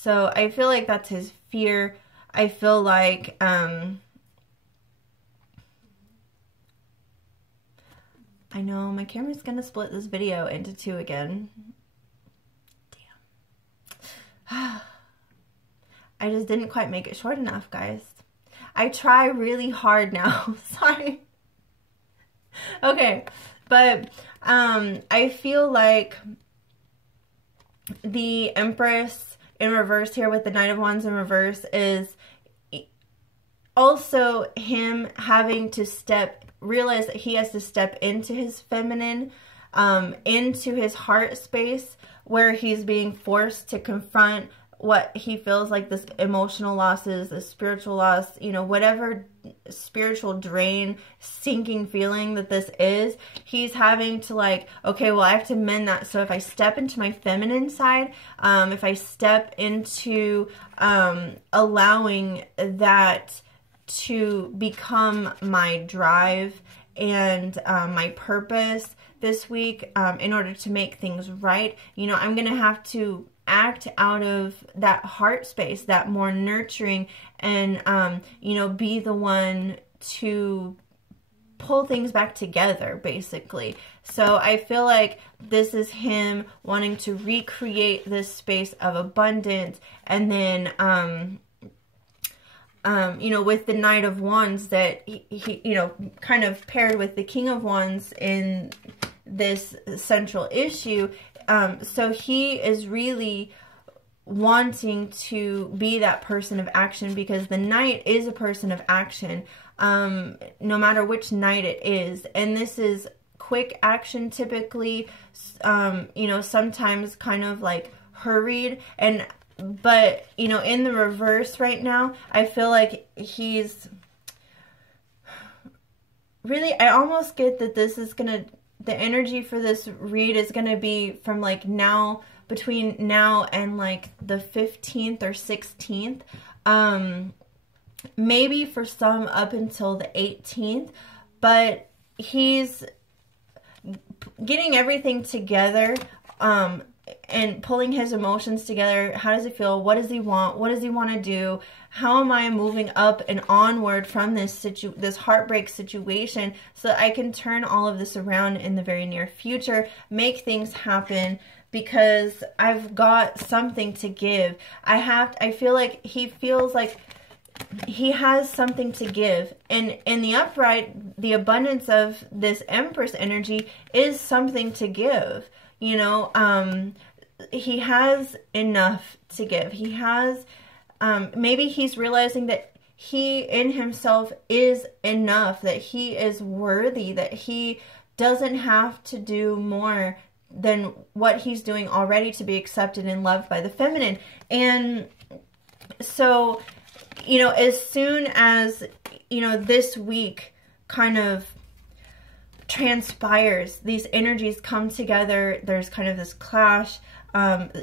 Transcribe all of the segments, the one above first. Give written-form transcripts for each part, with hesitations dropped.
So I feel like that's his fear. I feel like, I know my camera's gonna split this video into two again. Damn. I just didn't quite make it short enough, guys. I try really hard now. Sorry. Okay, but I feel like the Empress in reverse here with the Knight of Wands in reverse is also him having to realize that he has to step into his feminine, into his heart space, where he's being forced to confront what he feels like this emotional losses, the spiritual loss, you know, whatever spiritual drain, sinking feeling that this is. He's having to like, okay, well, I have to mend that. So if I step into my feminine side, if I step into allowing that to become my drive and my purpose this week, in order to make things right, you know, I'm going to have to act out of that heart space, that more nurturing, and, you know, be the one to pull things back together, basically. So I feel like this is him wanting to recreate this space of abundance, and then, you know, with the Knight of Wands that he, you know, kind of paired with the King of Wands in this central issue. So he is really wanting to be that person of action, because the Knight is a person of action, no matter which Knight it is. And this is quick action typically, you know, sometimes kind of like hurried. But, you know, in the reverse right now, I feel like he's really, I almost get that this is going to, the energy for this read is going to be from like now, between now and like the 15th or 16th. Maybe for some up until the 18th. But he's getting everything together, and pulling his emotions together. How does he feel? What does he want? What does he want to do? How am I moving up and onward from this heartbreak situation, so that I can turn all of this around in the very near future, make things happen, because I've got something to give. I feel like he feels like he has something to give. And in the upright, the abundance of this Empress energy is something to give. You know, he has enough to give. He has, maybe he's realizing that he in himself is enough, that he is worthy, that he doesn't have to do more than what he's doing already to be accepted and loved by the feminine. And so, you know, as soon as, you know, this week kind of transpires, these energies come together, there's kind of this clash,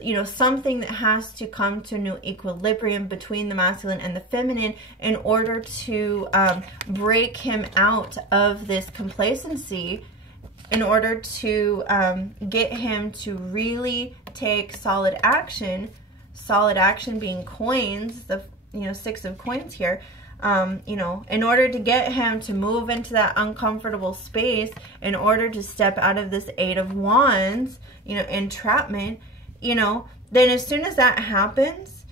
you know, something that has to come to a new equilibrium between the masculine and the feminine in order to break him out of this complacency, in order to get him to really take solid action being coins, the, you know, 6 of coins here. You know, in order to get him to move into that uncomfortable space, in order to step out of this 8 of Wands, you know, entrapment, you know, then as soon as that happens,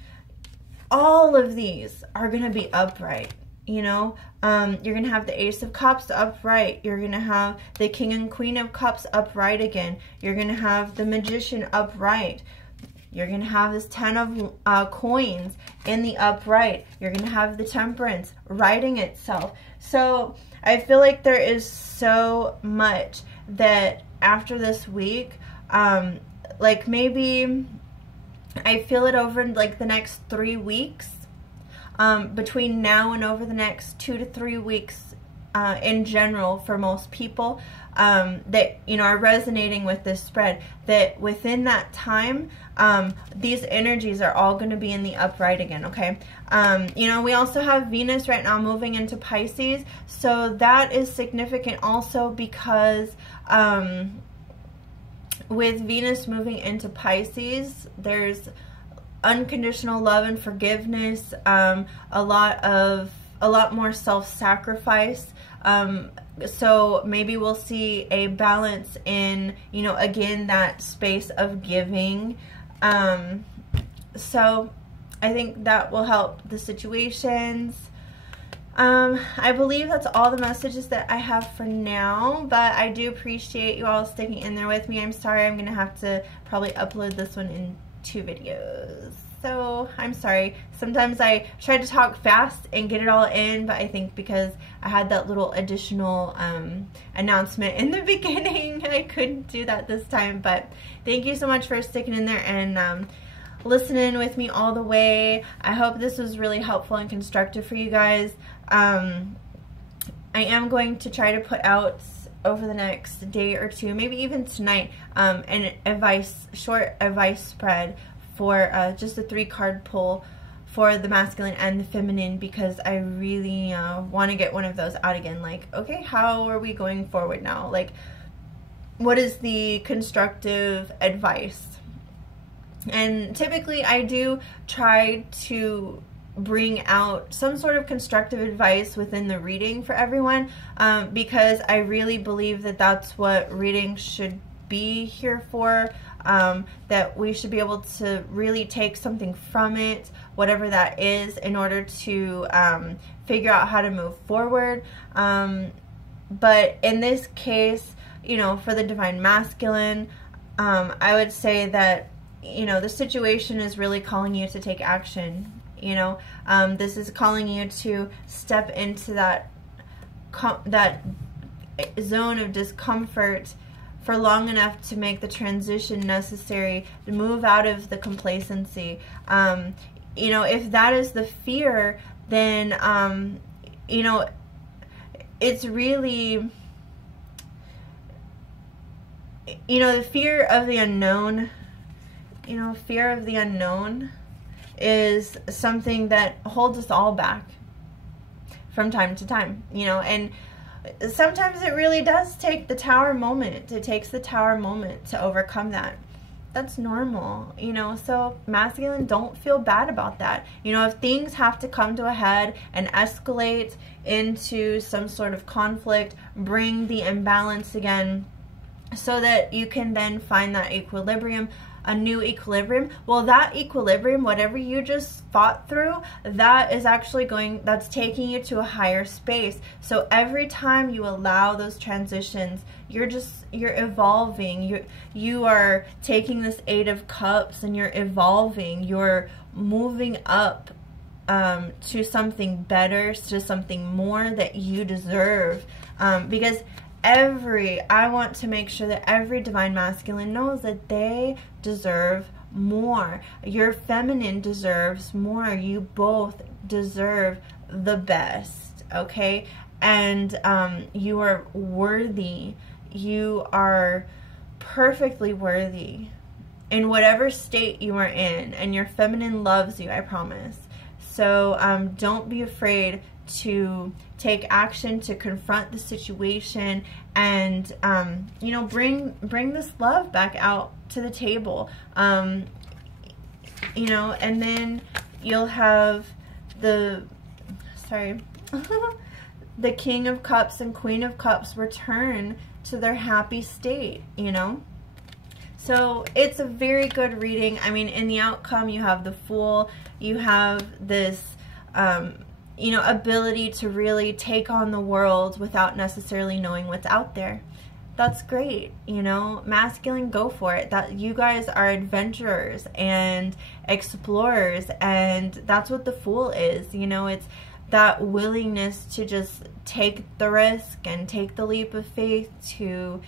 all of these are going to be upright, you know. You're going to have the Ace of Cups upright. You're going to have the King and Queen of Cups upright again. You're going to have the Magician upright. You're going to have this 10 of coins in the upright. You're going to have the Temperance righting itself. So I feel like there is so much that after this week, like maybe I feel it over like the next 3 weeks, between now and over the next 2 to 3 weeks, in general for most people, that, you know, are resonating with this spread, that within that time, these energies are all going to be in the upright again, okay? You know, we also have Venus right now moving into Pisces, so that is significant also because with Venus moving into Pisces, there's unconditional love and forgiveness, a lot more self-sacrifice. So maybe we'll see a balance in, you know, again, that space of giving. So I think that will help the situations. I believe that's all the messages that I have for now, but I do appreciate you all sticking in there with me. I'm sorry I'm going to have to probably upload this one in 2 videos. So I'm sorry. Sometimes I try to talk fast and get it all in, but I think because I had that little additional announcement in the beginning, I couldn't do that this time. But thank you so much for sticking in there and listening with me all the way. I hope this was really helpful and constructive for you guys. I am going to try to put out over the next day or two, maybe even tonight, an short advice spread for just a 3-card pull for the masculine and the feminine, because I really want to get one of those out again. Like, okay, how are we going forward now? Like, what is the constructive advice? And typically I do try to bring out some sort of constructive advice within the reading for everyone, because I really believe that that's what reading should be here for, that we should be able to really take something from it, whatever that is, in order to figure out how to move forward. But in this case, you know, for the divine masculine, I would say that, you know, the situation is really calling you to take action. You know, this is calling you to step into that zone of discomfort for long enough to make the transition necessary to move out of the complacency. You know, if that is the fear, then, you know, it's really, you know, the fear of the unknown, you know, fear of the unknown is something that holds us all back from time to time, you know, and sometimes it really does take the tower moment. It takes the tower moment to overcome that. That's normal, you know, so masculine, don't feel bad about that. You know, if things have to come to a head and escalate into some sort of conflict, bring the imbalance again so that you can then find that equilibrium, a new equilibrium. Well, that equilibrium, whatever you just fought through, that is actually that's taking you to a higher space. So every time you allow those transitions, you're evolving. You are taking this 8 of Cups and you're evolving. You're moving up to something better, to something more that you deserve. Because I want to make sure that every divine masculine knows that they deserve more. Your feminine deserves more. You both deserve the best, okay? And you are worthy. You are perfectly worthy in whatever state you are in, and your feminine loves you, I promise. So don't be afraid to take action, to confront the situation, and you know, bring this love back out to the table. You know, and then you'll have the the King of Cups and Queen of Cups return to their happy state, you know. So it's a very good reading. I mean, in the outcome, you have the Fool. You have this you know, ability to really take on the world without necessarily knowing what's out there. That's great, you know. Masculine, go for it. That you guys are adventurers and explorers, and that's what the Fool is, you know. It's that willingness to just take the risk and take the leap of faith to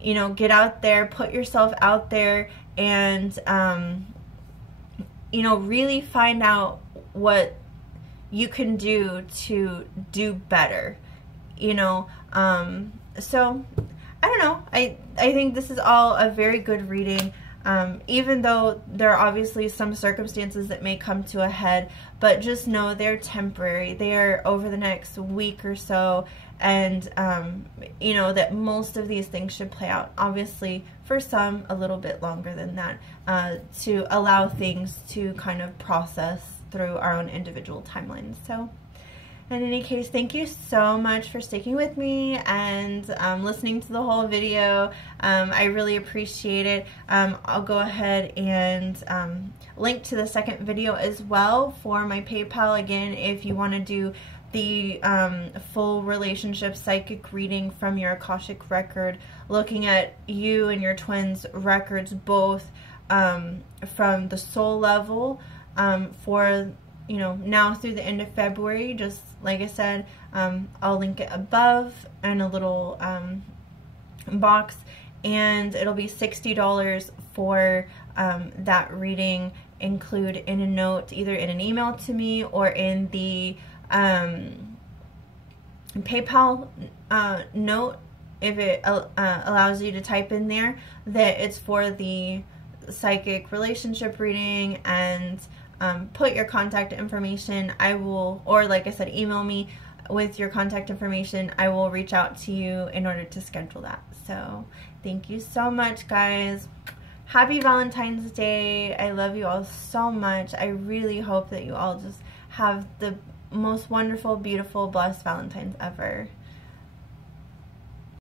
you know, get out there, put yourself out there, and you know, really find out what you can do to do better, you know. So I don't know, I think this is all a very good reading, even though there are obviously some circumstances that may come to a head, but just know they're temporary. They are over the next week or so, and you know, that most of these things should play out. Obviously, for some, a little bit longer than that, to allow things to kind of process through our own individual timelines. So in any case, thank you so much for sticking with me and listening to the whole video. I really appreciate it. I'll go ahead and link to the second video as well for my PayPal. Again, if you want to do the full relationship psychic reading from your Akashic Record, looking at you and your twins' records, both from the soul level for, you know, now through the end of February. Just like I said, I'll link it above in a little box, and it'll be $60 for that reading. Include in a note, either in an email to me or in the PayPal note, if it allows you to type in there that it's for the psychic relationship reading, and put your contact information. I will, or like I said, email me with your contact information. I will reach out to you in order to schedule that. So thank you so much, guys. Happy Valentine's Day. I love you all so much. I really hope that you all just have the most wonderful, beautiful, blessed Valentine's ever.